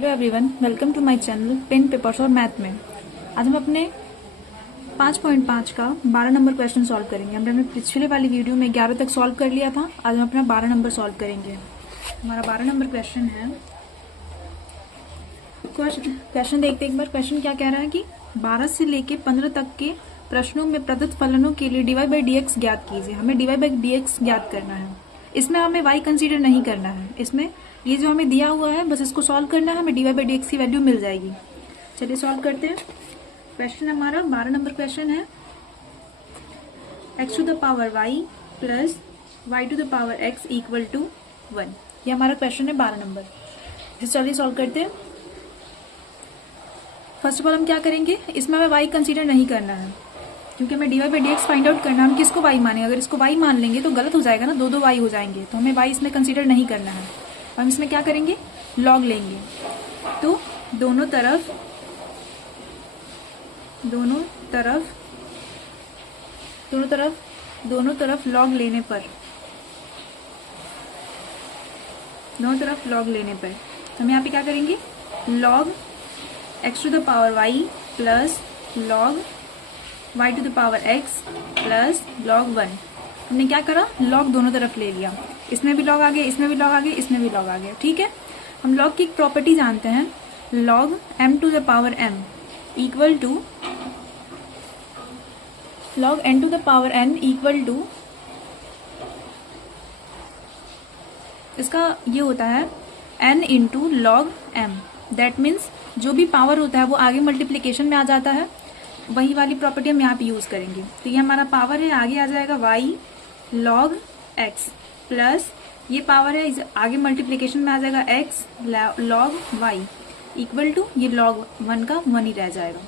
Hello everyone, welcome to my channel pen papers और math में। आज हम अपने 5.5 का 12 नंबर क्वेश्चन सॉल्व करेंगे। हमने पिछले वाली वीडियो में 11 तक सॉल्व कर लिया था। आज हम अपना 12 नंबर सॉल्व करेंगे। हमारा 12 नंबर क्वेश्चन है। क्वेश्चन देखते एक बार। क्वेश्चन क्या कह रहा है कि 12 से लेके 15 तक के प्रश्नों में प्रदत्त फलनों के लिए dy बाई dx ज्ञात कीजिए। हमें dy बाई dx ज्ञात करना है। इसमें हमें y कंसीडर नहीं करना है। इसमें ये जो हमें दिया हुआ है बस इसको सॉल्व करना है, हमें dy बाई dx की वैल्यू मिल जाएगी। चलिए सॉल्व करते हैं। क्वेश्चन हमारा 12 नंबर क्वेश्चन है। x to the power y plus y to the power x equal to 1। ये हमारा क्वेश्चन है 12 नंबर। इसे चलिए सॉल्व करते हैं। फर्स्ट ऑफ ऑल हम क्या करेंगे, इसमें हमें y कंसीडर नहीं करना है क्योंकि हमें dy by dx find out करना है। हम किसको y माने, अगर इसको y मान लेंगे तो गलत हो जाएगा ना, दो y हो जाएंगे। तो हमें y इसमें कंसीडर नहीं करना है। हम इसमें क्या करेंगे, log लेंगे। तो दोनों तरफ log लेने पर हम यहाँ पे क्या करेंगे, log x to the power y plus log y to the power x plus log 1। हमने क्या करा, log दोनों तरफ ले लिया। इसमें भी log आ गया, इसमें भी log आ गया, इसमें भी log आ गया। ठीक है, हम log की एक प्रॉपर्टी जानते हैं, log m to the power m equal to log n to the power n equal to, इसका ये होता है n into log m। That means जो भी पावर होता है वो आगे मल्टीप्लीकेशन में आ जाता है। वही वाली प्रॉपर्टी हम यहाँ पे यूज करेंगे। तो ये हमारा पावर है, आगे आ जाएगा y log x प्लस ये पावर है, आगे मल्टीप्लीकेशन में आ जाएगा x log y equal to ये log 1 का 1 ही रह जाएगा।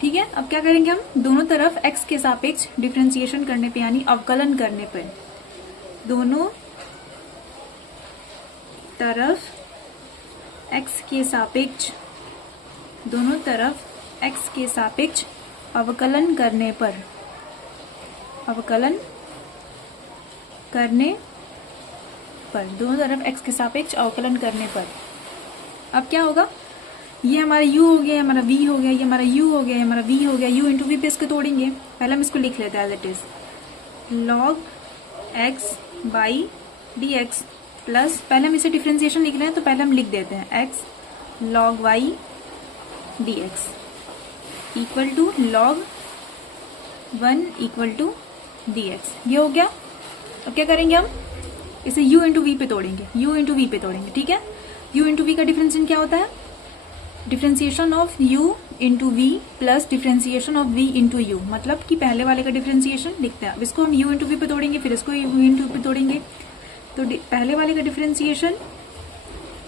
ठीक है, अब क्या करेंगे, हम दोनों तरफ x के सापेक्ष डिफ्रेंसिएशन करने पे यानी अवकलन करने पे, दोनों तरफ x के सापेक्ष अवकलन करने पर दोनों तरफ x के सापेक्ष अवकलन करने पर अब क्या होगा, ये हमारा u हो गया, हमारा v हो गया, ये हमारा u हो गया, हमारा v हो गया। u इंटू v पे इसको तोड़ेंगे। पहले हम इसको लिख लेते हैं as it is, log x by dx plus, पहले हम इसे डिफ्रेंसिएशन लिख रहे हैं तो पहले हम लिख देते हैं x log y dx equal to log 1 equal to dx। ये हो गया। अब क्या करेंगे, हम इसे u इंटू वी पे तोड़ेंगे। ठीक है, u इंटू वी का डिफरेंशिएशन क्या होता है, differentiation of u into v plus differentiation of v into u, मतलब कि पहले वाले का डिफरेंशिएशन लिखते हैं। अब इसको हम u इंटू वी पे तोड़ेंगे, फिर इसको u इंटू पे तोड़ेंगे। तो पहले वाले का डिफरेंशिएशन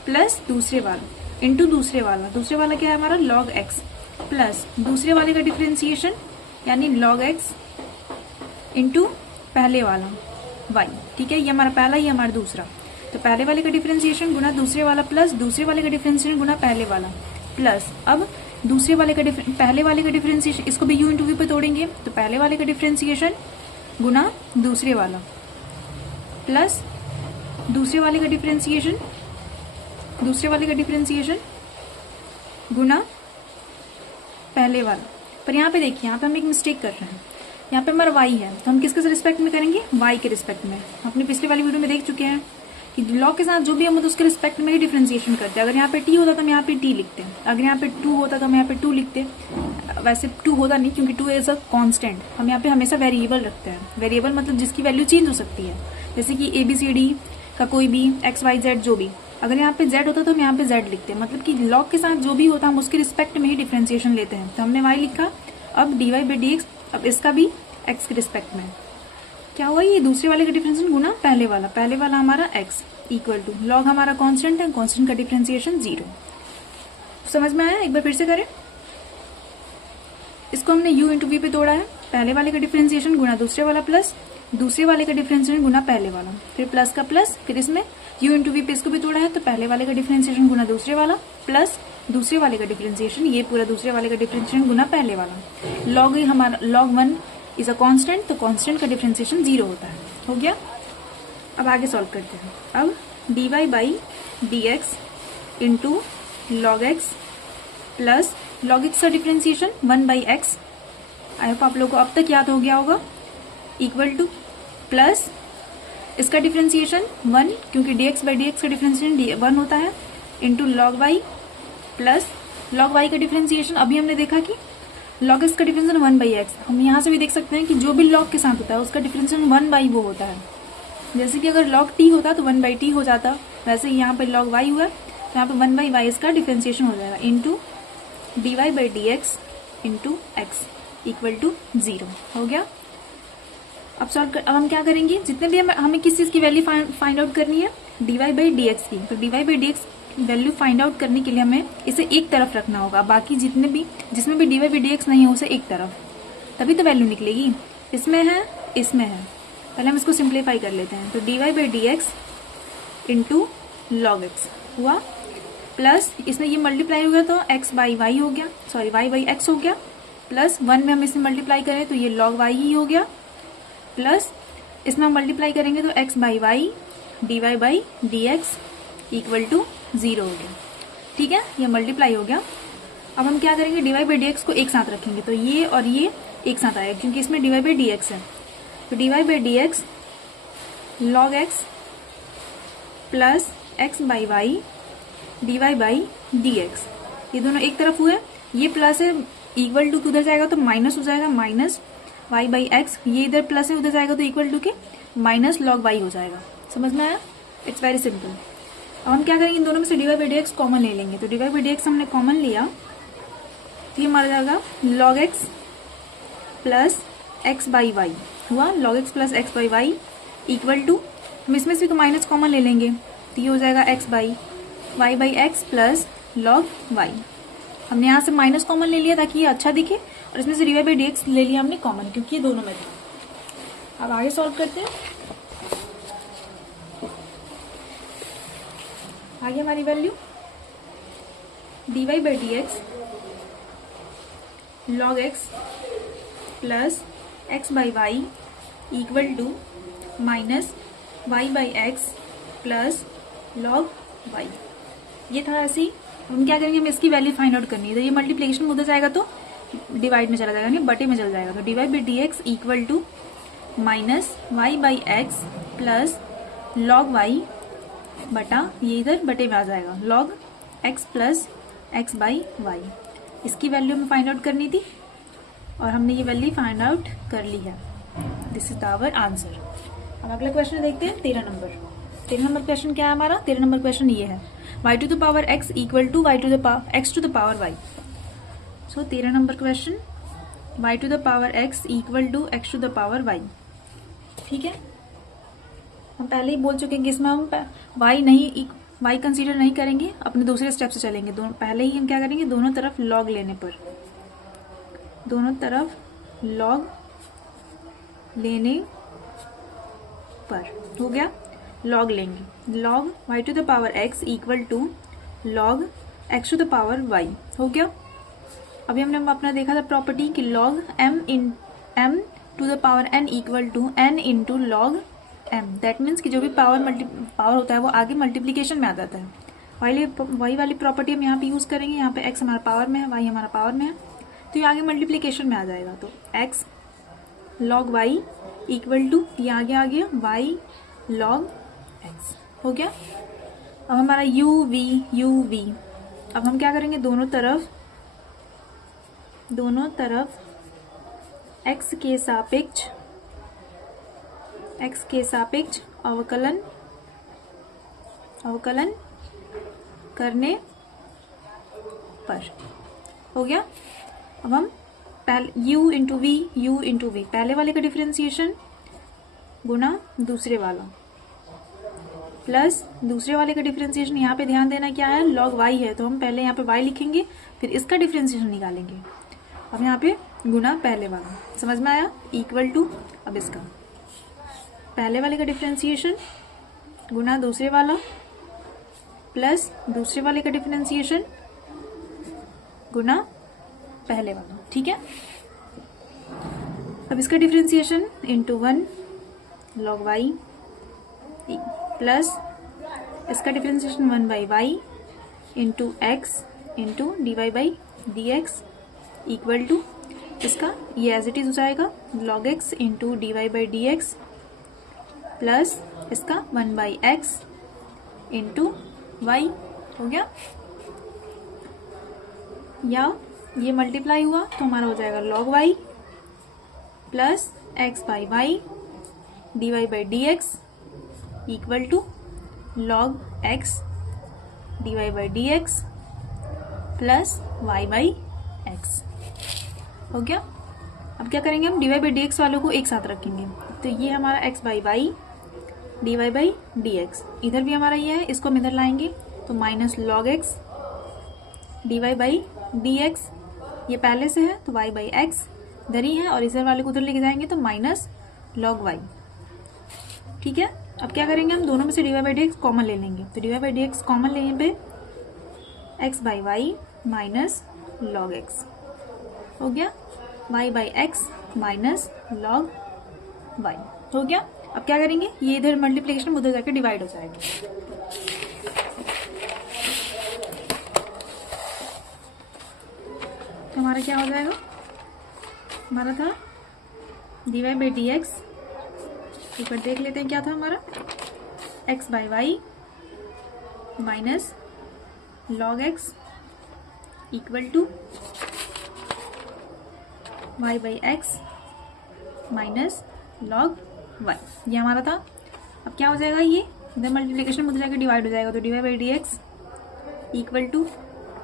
प्लस दूसरे वाला क्या है हमारा, log x प्लस दूसरे वाले का डिफरेंशिएशन यानी log x इंटू पहले वाला y। ठीक है, ये हमारा पहला, ये हमारा दूसरा। तो पहले वाले का डिफरेंशिएशन गुना दूसरे वाला प्लस दूसरे वाले का डिफरेंशिएशन गुना पहले वाला प्लस, अब पहले वाले का डिफरेंशिएशन, इसको भी u इंटू वी पे तोड़ेंगे। तो पहले वाले का डिफरेंशिएशन गुना दूसरे वाला प्लस दूसरे वाले का डिफरेंशिएशन गुना पहले वाला। पर यहाँ पे देखिए, यहाँ पे हम एक मिस्टेक कर रहे हैं। यहाँ पे हमारा y है तो हम किसके रिस्पेक्ट में करेंगे, y के रिस्पेक्ट में। अपने पिछले वाली वीडियो में देख चुके हैं कि log के साथ जो भी हम उसके रिस्पेक्ट में ही डिफरेंशिएशन करते हैं। अगर यहाँ पे t होता तो हम यहाँ पे t लिखते हैं, अगर यहाँ पे 2 होता तो हम यहाँ पे 2 लिखते। वैसे 2 होता नहीं क्योंकि 2 इज अ कांस्टेंट। हम यहाँ पे हमेशा वेरिएबल रखते हैं। वेरिएबल मतलब जिसकी वैल्यू चेंज हो सकती है, जैसे कि ABCD का कोई भी XYZ जो भी। अगर यहाँ पे z होता तो हम यहाँ पे z लिखते हैं, मतलब कि log के साथ जो भी होता है हम उसके रिस्पेक्ट में ही डिफरेंशिएशन लेते हैं। तो हमने y लिखा। अब dy बाई dx, अब इसका भी x के रिस्पेक्ट में क्या हुआ, ये दूसरे वाले का डिफरेंशिएशन गुना पहले वाला हमारा x इक्वल टू log हमारा कांस्टेंट है, कांस्टेंट का डिफरेंशिएशन 0। समझ में आया, एक बार फिर से करें। इसको हमने u इंटू वी पे तोड़ा है, पहले वाले का डिफरेंशिएशन गुना दूसरे वाला प्लस दूसरे वाले का डिफरेंशिएशन गुना पहले वाला, फिर प्लस का प्लस, फिर इसमें u इंटू वी पे इसको भी तोड़ा है तो पहले वाले का डिफरेंशिएशन गुना दूसरे वाला प्लस दूसरे वाले का डिफरेंशिएशन, ये पूरा दूसरे वाले का डिफरेंशिएशन गुना पहले वाला। log हमारा log 1 इज अ कांस्टेंट, तो कांस्टेंट का डिफरेंशिएशन 0 होता है। हो गया। अब आगे सॉल्व करते हैं। अब dy by dx into log x plus log x का डिफ्रेंसिएशन 1/x, आई होप आप लोगों को अब तक याद हो गया होगा, इक्वल टू प्लस इसका डिफ्रेंसिएशन 1, क्योंकि dx/dx का डिफ्रेंसिएशन 1 होता है, into log y plus log y का डिफ्रेंसिएशन अभी हमने देखा कि log x का डिफ्रेंसिएशन 1/x। हम यहाँ से भी देख सकते हैं कि जो भी log के साथ होता है उसका डिफ्रेंसिएशन 1 वो होता है। जैसे कि अगर log t होता तो 1/t हो जाता, वैसे यहाँ पर log y हुआ तो यहाँ पर 1/y इसका डिफ्रेंसिएशन हो जाएगा, into dy/dx into x equal to 0 हो गया। अब अब हम क्या करेंगे, जितने भी हमें किस चीज़ की वैल्यू फाइंड आउट करनी है, dy/dx की, तो dy/dx वैल्यू फाइंड आउट करने के लिए हमें इसे एक तरफ रखना होगा, बाकी जिसमें भी dy/dx नहीं है उसे एक तरफ, तभी तो वैल्यू निकलेगी। इसमें है, इसमें है, पहले हम इसको सिंप्लीफाई कर लेते हैं। तो dy/dx इंटू log x हुआ, प्लस इसमें ये मल्टीप्लाई हो गया तो x/y हो गया, सॉरी y/x हो गया, प्लस 1 में हम इसे मल्टीप्लाई करें तो ये log y ही हो गया, प्लस इसमें हम मल्टीप्लाई करेंगे तो x/y dy/dx इक्वल टू 0 हो गया। ठीक है, ये मल्टीप्लाई हो गया। अब हम क्या करेंगे, dy/dx को एक साथ रखेंगे तो ये और ये एक साथ आएगा, क्योंकि इसमें dy/dx है। तो dy/dx log x plus x/y dy/dx, ये दोनों एक तरफ हुए, ये प्लस है, इक्वल टू उधर जाएगा तो माइनस हो जाएगा, माइनस y/x, ये इधर प्लस है उधर जाएगा तो इक्वल टू के माइनस log y हो जाएगा। समझ में आया? It's very simple. अब हम क्या करेंगे, इन दोनों में से dy/dx कॉमन ले लेंगे, तो dy/dx हमने कॉमन लिया तो ये हमारा जाएगा log x प्लस x/y हुआ, log x plus x/y equal to, हम इसमें से माइनस कॉमन ले लेंगे तो ये हो जाएगा y/x प्लस log y। हमने यहाँ से माइनस कॉमन ले लिया ताकि ये अच्छा दिखे, और इसमें से dy/dx ले लिया हमने कॉमन, क्योंकि ये दोनों में था। अब आगे सॉल्व करते हैं। आगे हमारी value dy/dx log x plus x/y equal to minus y/x plus log y, ये था ऐसे ही। हम क्या करेंगे, हम इसकी वैल्यू फाइंड आउट करनी है, तो ये मल्टीप्लिकेशन में उधर जाएगा तो डिवाइड में चला जाएगा, नहीं बटे में चला जाएगा, तो dy/dx equal to minus y/x plus log y बटा, ये इधर बटे में आ जाएगा, log x प्लस x/y। इसकी वैल्यू हमें फाइंड आउट करनी थी और हमने ये वैल्यू फाइंड आउट कर ली है। This is our answer. अब अगला क्वेश्चन देखते हैं, 13 नंबर। 13 नंबर क्वेश्चन क्या है हमारा? 13 नंबर क्वेश्चन ये है, y to the power x equal to x to the power y। So 13 number question, y to the power x equal to x to the power y। ठीक है, हम पहले ही बोल चुके हैं कि इसमें हम y कंसीडर नहीं करेंगे, अपने दूसरे स्टेप से चलेंगे। दोनों पहले ही हम क्या करेंगे, दोनों तरफ log लेने पर, दोनों तरफ log लेने पर हो गया, log लेंगे, log y to the power x equal to log x to the power y हो गया। अभी हमने अपना देखा था प्रॉपर्टी कि log m to the power n equal to n into log m। That means कि जो भी पावर होता है वो आगे मल्टीप्लीकेशन में आ जाता है। वही वाली प्रॉपर्टी हम यहाँ पे यूज करेंगे, यहाँ पे x हमारा पावर में है, y हमारा पावर में है, तो ये आगे मल्टीप्लीकेशन में आ जाएगा। तो x log y equal to, ये आगे आ गया y log x हो गया। अब हमारा u v, अब हम क्या करेंगे, दोनों तरफ x के सापेक्ष अवकलन करने पर हो गया। अब हम पहले u इंटू वी, पहले वाले का डिफरेंशिएशन गुना दूसरे वाला, प्लस दूसरे वाले का डिफरेंशिएशन, यहाँ पे ध्यान देना क्या है, log y है तो हम पहले यहाँ पे y लिखेंगे, फिर इसका डिफरेंशिएशन निकालेंगे। अब यहाँ पे गुना पहले वाला, समझ में आया, इक्वल टू, अब इसका पहले वाले का डिफरेंशिएशन गुना दूसरे वाला, प्लस दूसरे वाले का डिफरेंशिएशन गुना पहले वाला। ठीक है, अब इसका differentiation into 1 log y plus इसका differentiation 1/y into x into d y by d x equal to इसका ये एज इट इज हो जाएगा log x into d y by d x plus इसका 1 बाई एक्स इंटू वाई हो गया, या ये मल्टीप्लाई हुआ तो हमारा हो जाएगा log y plus x by y d y by d x equal to log x d y by d x plus y by x हो गया। अब क्या करेंगे हम d y by d x वालों को एक साथ रखेंगे, तो ये हमारा x by y d y by d x, इधर भी हमारा ये है, इसको हम इधर लाएंगे तो minus log x d y by d x, ये पहले से है तो y बाई एक्स इधर ही है, और इधर वाले को उधर लेके जाएंगे तो माइनस log y। ठीक है, अब क्या करेंगे हम दोनों में से d y by d x common ले लेंगे, तो d y by d x common लेने पे x by y minus log x हो गया, y by x minus log y हो गया। अब क्या करेंगे, ये इधर मल्टीप्लिकेशन उधर जाके डिवाइड हो जाएगा, तो हमारा क्या हो जाएगा, हमारा था d y by d x, एक बार देख लेते हैं क्या था हमारा, x by y minus log x equal to y by x minus log y, ये हमारा था। अब क्या हो जाएगा, ये इधर मल्टीप्लिकेशन उधर जाके डिवाइड हो जाएगा, तो d y by d x equal to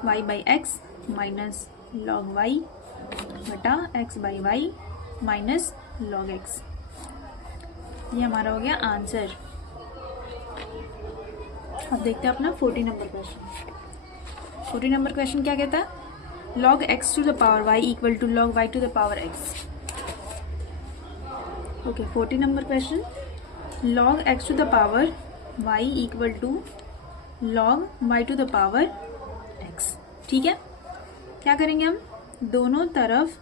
y by x minus log y बटा x by y minus log x, ये हमारा हो गया आंसर। अब देखते हैं अपना 40 नंबर क्वेश्चन। 40 नंबर क्वेश्चन क्या कहता है, log x to the power y equal to log y to the power x। Okay, 40 number question, log x to the power y equal to log y to the power x। ठीक है, क्या करेंगे हम, दोनों तरफ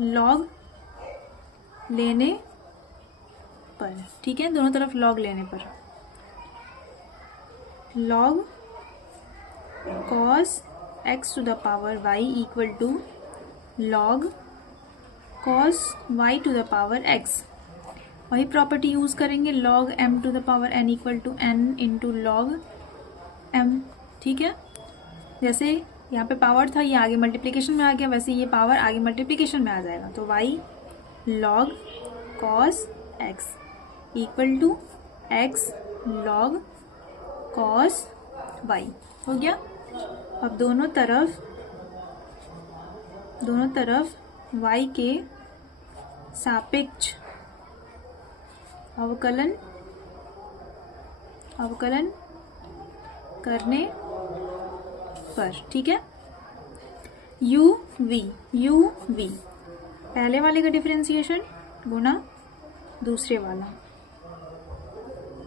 log लेने पर, ठीक है, दोनों तरफ log लेने पर log cos x to the power y equal to log cos y to the power x, वही प्रॉपर्टी यूज करेंगे, log m to the power n equal to n into log m। ठीक है, जैसे यहाँ पे power था, ये आगे मल्टीप्लिकेशन में आ गया, वैसे ये पावर आगे मल्टीप्लिकेशन में आ जाएगा, तो y log cos x equal to x log cos y हो गया। अब दोनों तरफ y के सापेक्ष अवकलन करने पर, ठीक है, u v पहले वाले का डिफरेंशिएशन गुना दूसरे वाला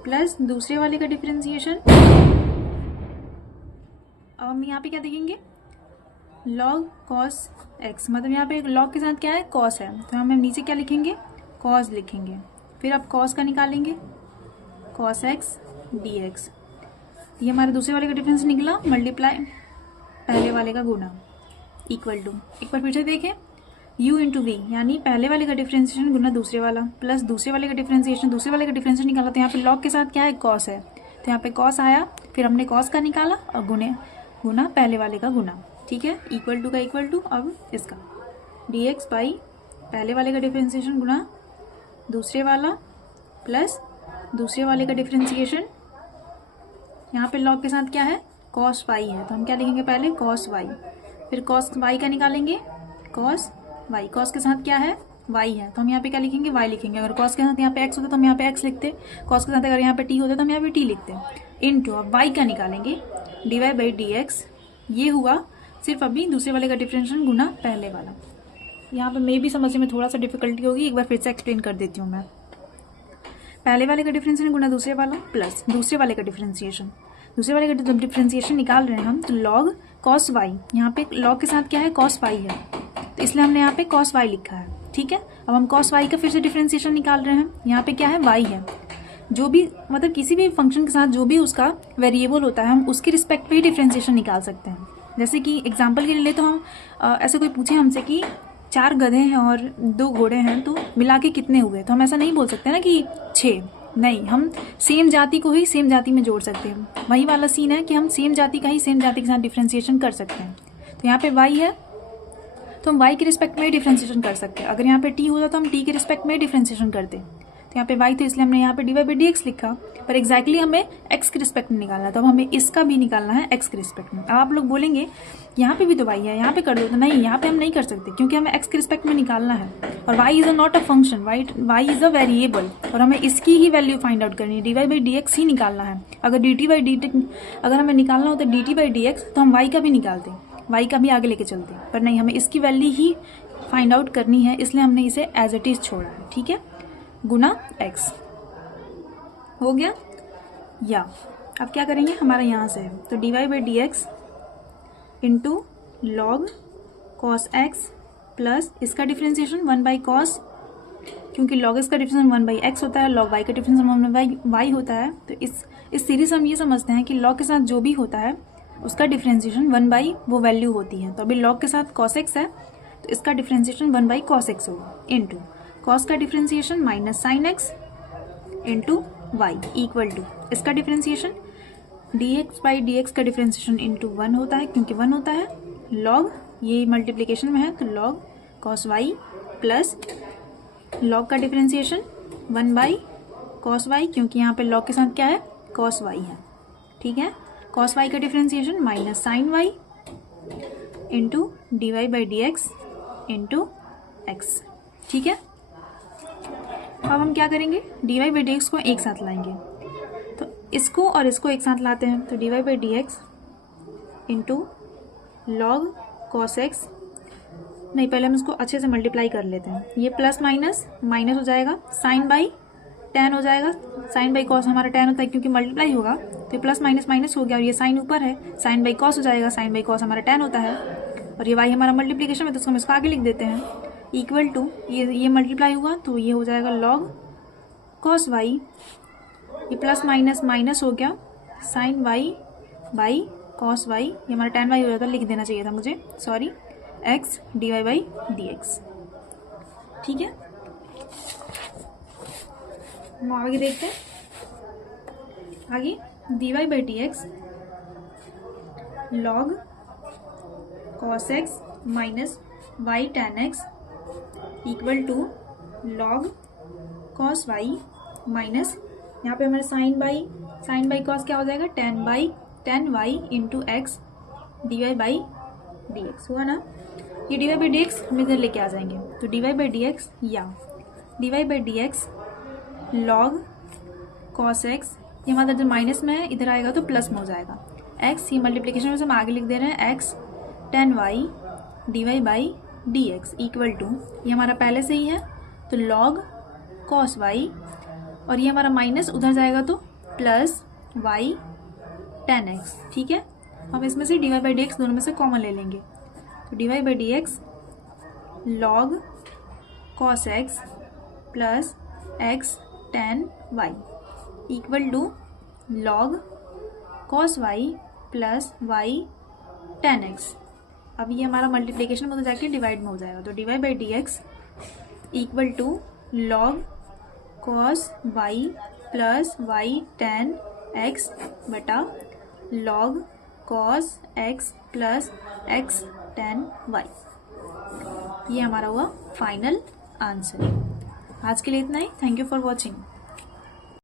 प्लस दूसरे वाले का डिफरेंशिएशन। अब हम यहाँ पे क्या देखेंगे, log cos x, मतलब यहाँ पे log के साथ क्या है, cos है, तो हम नीचे क्या लिखेंगे, cos लिखेंगे, फिर अब cos का निकालेंगे, cos x dx, ये हमारे दूसरे वाले का डिफरेंस निकला, मल्टीप्लाई पहले वाले का गुना इक्वल टू, एक बार फिर से देखें, u इंटू वी, यानी पहले वाले का डिफरेंशिएशन गुना दूसरे वाला प्लस दूसरे वाले का डिफरेंशिएशन, दूसरे वाले का डिफरेंशिएशन निकाला, तो यहाँ पे log के साथ क्या है, cos है, तो यहाँ पे cos आया, फिर हमने cos का निकाला और गुना पहले वाले का गुना। ठीक है, इक्वल टू का इक्वल टू, अब इसका dx बाई पहले वाले का डिफरेंशिएशन गुना दूसरे वाला प्लस दूसरे वाले का डिफरेंशिएशन, यहाँ पे log के साथ क्या है, cos y है, तो हम क्या लिखेंगे, पहले cos y, फिर cos y का निकालेंगे, cos y, cos के साथ क्या है, y है, तो हम यहाँ पे क्या लिखेंगे, y लिखेंगे, अगर cos के साथ यहाँ पे x होता तो हम यहाँ पे x लिखते, cos के साथ अगर यहाँ पे t होता तो हम यहाँ पे t लिखते, इनटू अब y का निकालेंगे dy बाई डी एक्स, ये हुआ सिर्फ अभी दूसरे वाले का डिफरेंशिएशन गुना पहले वाला। यहाँ पे मे भी समझने में थोड़ा सा डिफिकल्टी होगी, एक बार फिर से एक्सप्लेन कर देती हूँ मैं। पहले वाले का डिफरेंशिएशन गुना दूसरे वाला प्लस दूसरे वाले का डिफरेंशिएशन, दूसरे वाले का जब डिफरेंशिएशन निकाल रहे हैं हम, तो log cos y, यहाँ पे log के साथ क्या है, cos y है, तो इसलिए हमने यहाँ पे cos y लिखा है। ठीक है, अब हम cos y का फिर से डिफरेंशिएशन निकाल रहे हैं, यहाँ पे क्या है, y है, जो भी मतलब किसी भी फंक्शन के साथ जो भी उसका वेरिएबल होता है हम उसके रिस्पेक्ट पे ही डिफ्रेंसिएशन निकाल सकते हैं। जैसे कि एग्जांपल के लिए तो हम ऐसे कोई पूछे हमसे कि 4 गधे हैं और 2 घोड़े हैं तो मिला के कितने हुए, तो हम ऐसा नहीं बोल सकते ना कि 6, नहीं, हम सेम जाति को ही सेम जाति में जोड़ सकते हैं। वही वाला सीन है कि हम सेम जाति का ही सेम जाति के साथ डिफ्रेंसिएशन कर सकते हैं। तो यहाँ पे y है तो हम y के रिस्पेक्ट में डिफ्रेंसिएशन कर सकते हैं। अगर यहाँ पे t होता तो हम t के रिस्पेक्ट में डिफ्रेंसिएशन करते। तो यहाँ पे y तो इसलिए हमने यहाँ पे dy/dx लिखा, पर एग्जैक्टली हमें x के रिस्पेक्ट में निकालना है, तो अब हमें इसका भी निकालना है x के रिस्पेक्ट में। अब आप लोग बोलेंगे यहाँ पे भी तो y है, यहाँ पे कर दो, तो नहीं, यहाँ पे हम नहीं कर सकते क्योंकि हमें x के रिस्पेक्ट में निकालना है और y is not a function, y is a variable और हमें इसकी ही वैल्यू फाइंड आउट करनी है, dy/dx ही निकालना है। अगर dt/dt अगर हमें निकालना होता dt/dx तो हम y का भी निकालते, y का भी आगे लेके चलते, पर नहीं, हमें इसकी वैल्यू ही फाइंड आउट करनी है, इसलिए हमने इसे एज इट इज छोड़ा है। ठीक है, गुना x हो गया। या अब क्या करेंगे, हमारा यहाँ से है तो dy/dx into log cos x plus इसका डिफ्रेंसिएशन 1/cos, क्योंकि log x का डिफ्रेंसिएशन 1/x होता है, log y का डिफ्रेंसिएशन 1/y होता है। तो इस सीरीज हम ये समझते हैं कि log के साथ जो भी होता है उसका डिफ्रेंसिएशन 1/ वो वैल्यू होती है। तो अभी log के साथ cos x है तो इसका डिफ्रेंसिएशन 1/cos x होगा, इंटू cos का differentiation minus sine x into y equal to इसका डिफ्रेंसिएशन dx/dx का डिफ्रेंसिएशन इंटू 1 होता है, क्योंकि 1 होता है, log ये मल्टीप्लिकेशन में है तो log cos y plus log का डिफ्रेंसिएशन 1/cos y, क्योंकि यहाँ पे log के साथ क्या है, cos y है। ठीक है, cos y का differentiation minus sine y into dy/dx into x। ठीक है, अब हम क्या करेंगे, dy/dx को एक साथ लाएंगे, तो इसको और इसको एक साथ लाते हैं तो dy/dx into log cos x, नहीं पहले हम इसको अच्छे से मल्टीप्लाई कर लेते हैं, ये प्लस माइनस माइनस हो जाएगा, साइन बाई टेन हो जाएगा, साइन बाई कॉस हमारा टेन होता है क्योंकि मल्टीप्लाई होगा, तो ये प्लस माइनस माइनस हो गया और ये साइन ऊपर है, साइन बाई कॉस हो जाएगा, साइन बाई कॉस हमारा टेन होता है और ये y हमारा मल्टीप्लिकेशन में, तो हम इसको आगे लिख देते हैं इक्वल टू ये मल्टीप्लाई हुआ तो ये हो जाएगा log cos y, ये प्लस माइनस माइनस हो गया, sine y by cos y, ये हमारा tan y हो जाता, लिख देना चाहिए था मुझे, सॉरी, x dy/dx। ठीक है, हम आगे देखते हैं, आगे dy/dx log cos x minus y tan x equal to log cos y minus यहाँ पे हमारे साइन बाई कॉस क्या हो जाएगा, tan y into x dy/dx हुआ ना। ये dy/dx हम इधर लेके आ जाएंगे तो dy/dx या dy/dx log cos x, ये हमारा जब माइनस में है इधर आएगा तो प्लस में हो जाएगा, x ये मल्टीप्लिकेशन में से हम आगे लिख दे रहे हैं, x tan y dy/dx equal to ये हमारा पहले से ही है तो log cos y और ये हमारा माइनस उधर जाएगा तो प्लस y tan x। ठीक है, हम इसमें से dy/dx दोनों में से कॉमन ले लेंगे तो dy/dx log cos x plus x tan y equal to log cos y plus y tan x। अब ये हमारा मल्टीप्लिकेशन में तो जाके डिवाइड में हो जाएगा तो dy/dx equal to log cos y plus y tan x बटा log cos x plus x tan y। ये हमारा हुआ फाइनल आंसर। आज के लिए इतना ही, थैंक यू फॉर वॉचिंग।